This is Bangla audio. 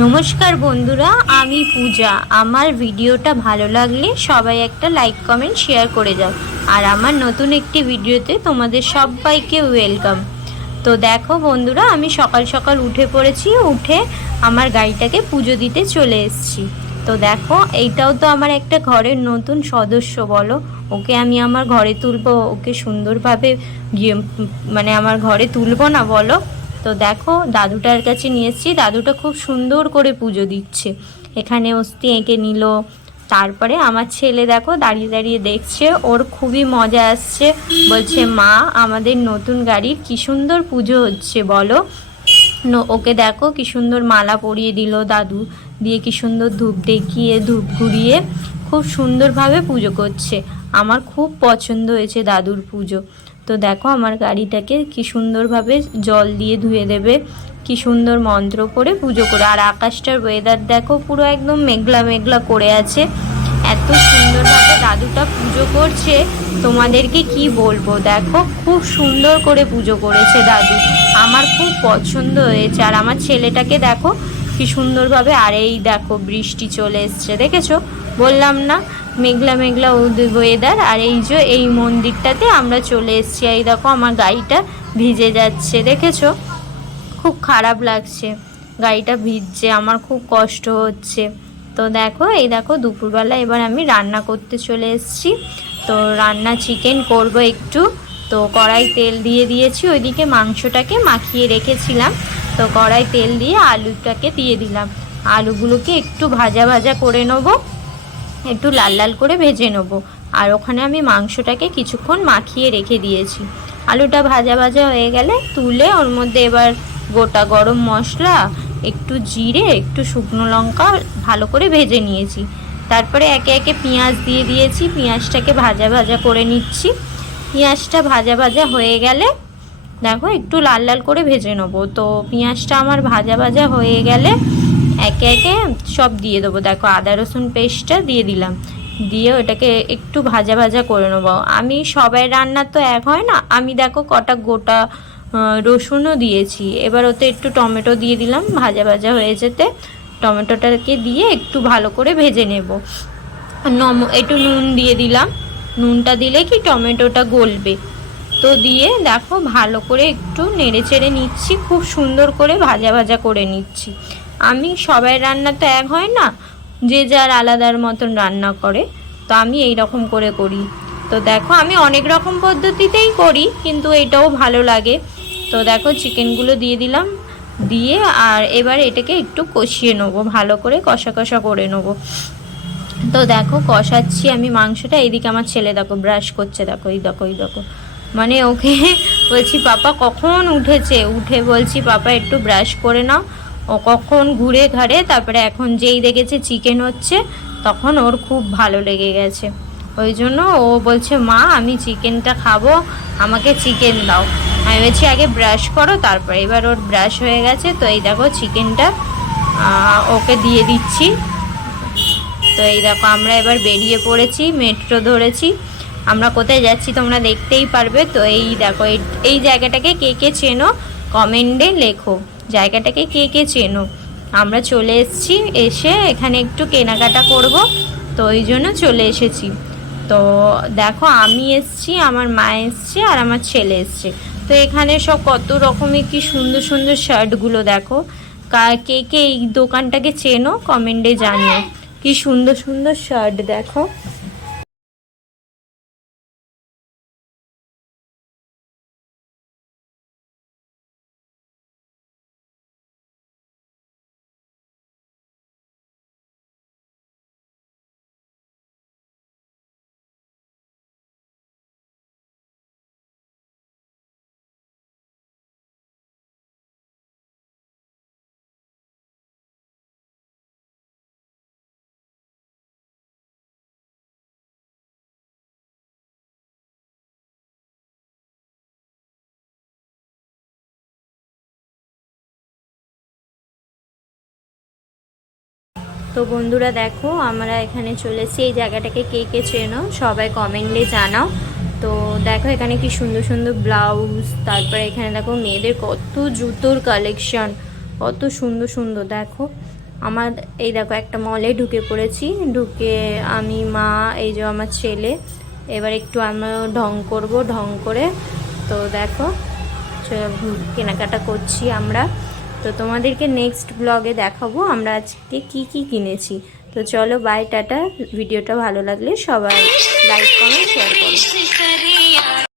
নমস্কার বন্ধুরা, আমি পূজা। আমার ভিডিওটা ভালো লাগলে সবাই একটা লাইক কমেন্ট শেয়ার করে যাও। আর আমার নতুন একটি ভিডিওতে তোমাদের সবাইকে ওয়েলকাম। তো দেখো বন্ধুরা, আমি সকাল সকাল উঠে পড়েছি, উঠে আমার গাড়িটাকে পুজো দিতে চলে এসেছি। তো দেখো, এইটাও তো আমার একটা ঘরের নতুন সদস্য বলো। ওকে আমি আমার ঘরে তুলবো, ওকে সুন্দরভাবে মানে আমার ঘরে তুলবো না বলো। তো দেখো, দাদুটার কাছে নিয়ে এসেছি। দাদুটা খুব সুন্দর করে পুজো দিচ্ছে, এখানে অস্তি এঁকে নিল। তারপরে আমার ছেলে দেখো দাঁড়িয়ে দাঁড়িয়ে দেখছে, ওর খুবই মজা আসছে। বলছে, মা আমাদের নতুন গাড়ির কি সুন্দর পুজো হচ্ছে বলো। ওকে দেখো কি সুন্দর মালা পরিয়ে দিল দাদু, দিয়ে কি সুন্দর ধূপ দেখিয়ে ধূপ ঘুরিয়ে খুব সুন্দরভাবে পুজো করছে। আমার খুব পছন্দ হয়েছে দাদুর পুজো। তো দেখো আমার গাড়িটাকে কি সুন্দরভাবে জল দিয়ে ধুয়ে দেবে, কি সুন্দর মন্ত্র করে পুজো করে। আর আকাশটার ওয়েদার দেখো, পুরো একদম মেঘলা মেঘলা করে আছে। এত সুন্দরভাবে দাদুটা পুজো করছে, তোমাদেরকে কি বলবো। দেখো খুব সুন্দর করে পুজো করেছে দাদু, আমার খুব পছন্দ হয়েছে। আর আমার ছেলেটাকে দেখো কি সুন্দরভাবে। আর এই দেখো বৃষ্টি চলে এসছে, দেখেছো? বললাম না মেঘলা মেঘলা ওয়েদার। আর এই যে এই মন্দিরটাতে আমরা চলে এসেছি। এই দেখো আমার গাড়িটা ভিজে যাচ্ছে, দেখেছো? খুব খারাপ লাগছে, গাড়িটা ভিজছে, আমার খুব কষ্ট হচ্ছে। তো দেখো, এই দেখো দুপুরবেলা এবার আমি রান্না করতে চলে এসেছি। তো রান্না চিকেন করব একটু। তো কড়াই তেল দিয়ে দিয়েছি, ওইদিকে মাংসটাকে মাখিয়ে রেখেছিলাম। তো কড়াই তেল দিয়ে আলুটাকে দিয়ে দিলাম। আলুগুলোকে একটু ভাজা ভাজা করে নেবো, একটু লাল লাল করে ভেজে নেবো। আর ওখানে আমি মাংসটাকে কিছুক্ষণ মাখিয়ে রেখে দিয়েছি। আলুটা ভাজা ভাজা হয়ে গেলে তুলে ওর মধ্যে এবার গোটা গরম মশলা, একটু জিরে, একটু শুকনো লঙ্কা ভালো করে ভেজে নিয়েছি। তারপরে একে একে পেঁয়াজ দিয়ে দিয়েছি, পেঁয়াজটাকে ভাজা ভাজা করে নিচ্ছি। পেঁয়াজটা ভাজা ভাজা হয়ে গেলে দেখো একটু লাল লাল করে ভেজে নেবো। তো পেঁয়াজটা আমার ভাজা ভাজা হয়ে গেলে একে একে সব দিয়ে দেবো। দেখো আদা রসুন পেস্টটা দিয়ে দিলাম, দিয়ে ওটাকে একটু ভাজা ভাজা করে নেবো। আমি সবাই রান্না তো এক হয় না, আমি দেখো কটা গোটা রসুনও দিয়েছি। এবার ওতে একটু টমেটো দিয়ে দিলাম ভাজা ভাজা হয়ে যেতে। টমেটোটাকে দিয়ে একটু ভালো করে ভেজে নেব। একটু নুন দিয়ে দিলাম, নুনটা দিলে কি টমেটোটা গলবে। তো দিয়ে দেখো ভালো করে একটু নেড়ে চেড়ে নিচ্ছি, খুব সুন্দর করে ভাজা ভাজা করে নিচ্ছি। আমি সবাই রান্না তো এক হয় না, যে যার আলাদার মতন রান্না করে। তো আমি এই রকম করে করি। তো দেখো আমি অনেক রকম পদ্ধতিতেই করি, কিন্তু এটাও ভালো লাগে। তো দেখো চিকেনগুলো দিয়ে দিলাম, দিয়ে আর এবার এটাকে একটু কষিয়ে নেবো, ভালো করে কষা কষা করে নেবো। তো দেখো কষাচ্ছি আমি মাংসটা। এইদিকে আমার ছেলে দেখো ব্রাশ করছে, দেখো এই দেখো এই দেখো, মানে ওকে বলছি পাপা কখন উঠেছে, উঠে বলছি পাপা একটু ব্রাশ করে নাও। ও কখন ঘুরে ঘাড়ে, তারপরে এখন যেই দেখেছে চিকেন হচ্ছে তখন ওর খুব ভালো লেগে গেছে। ওই জন্য ও বলছে, মা আমি চিকেনটা খাবো, আমাকে চিকেন দাও। আমি বলছি আগে ব্রাশ করো তারপরে। এবার ওর ব্রাশ হয়ে গেছে। তো এই দেখো চিকেনটা ওকে দিয়ে দিচ্ছি। তো এই দেখো আমরা এবার বেরিয়ে পড়েছি, মেট্রো ধরেছি। আমরা কোথায় যাচ্ছি তোমরা দেখতেই পারবে। তো এই দেখো এই জায়গাটাকে কে কে চেনো কমেন্টে লেখো, জায়গাটাকে কে কে চেনো। আমরা চলে এসেছি, এসে এখানে একটু কেনাকাটা করব, তো ওই জন্য চলে এসেছি। তো দেখো আমি এসেছি, আমার মা এসছে, আর আমার ছেলে এসছে। তো এখানে সব কত রকমের কি সুন্দর সুন্দর শার্টগুলো দেখো। কে কে এই দোকানটাকে চেনো কমেন্টে জানিও। কি সুন্দর সুন্দর শার্ট দেখো। তো বন্ধুরা দেখো আমরা এখানে চলেছি, এই জায়গাটাকে কে কে চেনো সবাই কমেন্টে জানাও। তো দেখো এখানে কি সুন্দর সুন্দর ব্লাউজ, তারপরে এখানে দেখো মেয়েদের কত জুতোর কালেকশন, কত সুন্দর সুন্দর দেখো। আমার এই দেখো একটা মলে ঢুকে পড়েছি, ঢুকে আমি, মা, এই যে আমার ছেলে, এবার একটু আমিও ঢং করব, ঢং করে তো দেখো কেনাকাটা করছি আমরা। তো তোমাদেরকে নেক্সট ব্লগে দেখাবো আমরা আজকে কি কি কিনেছি। তো চলো বাই, টাটা। ভিডিওটা ভালো লাগলে সবাই লাইক কমেন্ট শেয়ার করো।